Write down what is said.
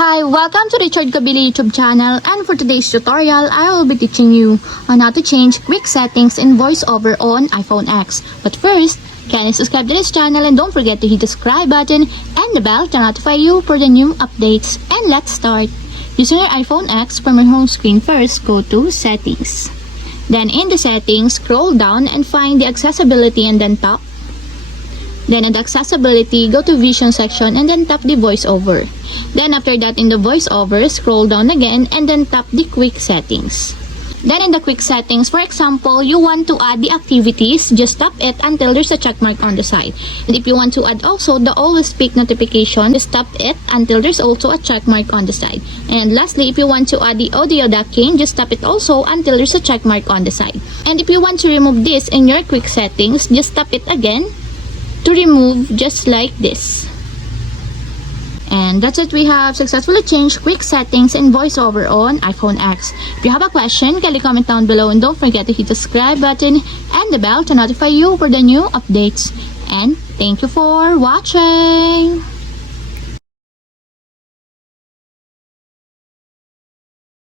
Hi, welcome to Richard Kabili YouTube channel, and for today's tutorial, I will be teaching you on how to change quick settings in voiceover on iPhone X. But first, kindly subscribe to this channel and don't forget to hit the subscribe button and the bell to notify you for the new updates. And let's start. Using your iPhone X, from your home screen first, go to Settings. Then in the settings, scroll down and find the accessibility and then tap. Then in the accessibility, go to vision section and then tap the voiceover. Then after that, in the voiceover, scroll down again and then tap the quick settings. Then in the quick settings, for example, you want to add the activities, just tap it until there's a check mark on the side. And if you want to add also the always speak notification, just tap it until there's also a check mark on the side. And lastly, if you want to add the audio ducking, just tap it also until there's a check mark on the side. And if you want to remove this in your quick settings, just tap it again to remove, just like this. And that's it, we have successfully changed quick settings in voiceover on iPhone X. If you have a question, kindly comment down below and don't forget to hit the subscribe button and the bell to notify you for the new updates. And thank you for watching!